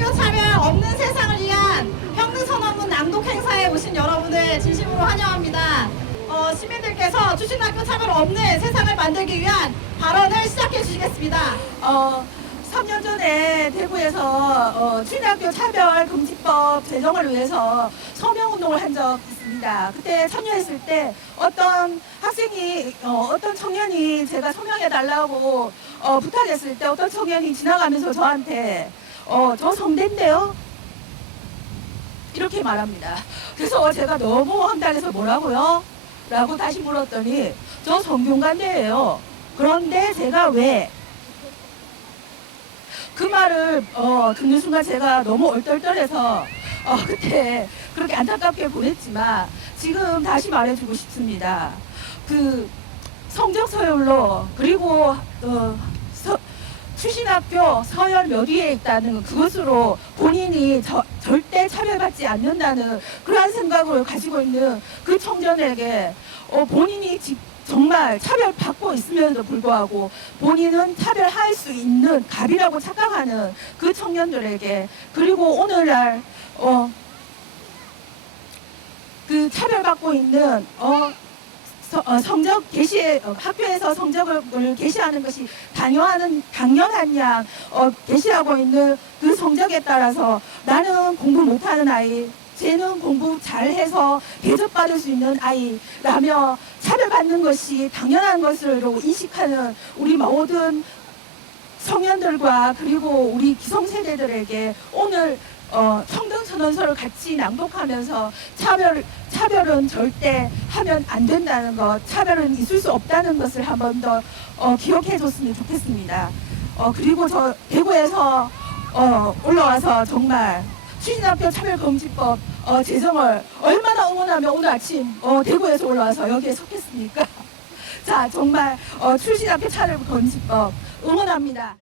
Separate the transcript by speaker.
Speaker 1: 출신학교 차별 없는 세상을 위한 평등선언문 낭독 행사에 오신 여러분을 진심으로 환영합니다. 어, 시민들께서 출신학교 차별 없는 세상을 만들기 위한 발언을 시작해 주시겠습니다.
Speaker 2: 어, 3년 전에 대구에서 어, 출신학교 차별 금지법 제정을 위해서 서명 운동을 한 적 있습니다. 그때 참여했을 때 어떤 학생이 어, 떤 청년이 제가 서명해 달라고 어, 부탁했을 때 어떤 청년이 지나가면서 저한테 어, 저 성대인데요. 이렇게 말합니다. 그래서 제가 너무 황당해서 뭐라고요? 라고 다시 물었더니 저 성균관대예요. 그런데 제가 왜 그 말을 어, 듣는 순간 제가 너무 얼떨떨해서 어, 그때 그렇게 안타깝게 보냈지만 지금 다시 말해주고 싶습니다. 그 성적 서열로 그리고 어, 서, 출신학교 서열 몇 위에 있다는 그것으로 본인이 저- 절대 차별받지 않는다는 그러한 생각을 가지고 있는 그 청년에게 어, 본인이 지- 정말 차별받고 있음에도 불구하고 본인은 차별할 수 있는 갑이라고 착각하는 그 청년들에게 그리고 오늘날 어, 그 차별받고 있는 어, 서- 어, 성적 게시 어, 학교에서 성적을 게시하는 것이 당연한 당연한 양 어, 게시하고 있는 그 성적에 따라서 나는 공부 못하는 아이, 쟤는 공부 잘해서 대접받을 수 있는 아이라며 차별받는 것이 당연한 것으로 인식하는 우리 모든 청년들과 그리고 우리 기성세대들에게 오늘 어, 성등선언서를 같이 낭독하면서 차별, 차별은 절대 하면 안 된다는 것, 차별은 있을 수 없다는 것을 한 번 더 어, 기억해 줬으면 좋겠습니다. 어, 그리고 저 대구에서 어, 올라와서 정말 추진학교 차별금지법 어, 제정을 얼마나 응원하며 오늘 아침 어, 대구에서 올라와서 여기에 섰겠습니까? 자, 정말 어, 출신학교 차별금지법 응원합니다.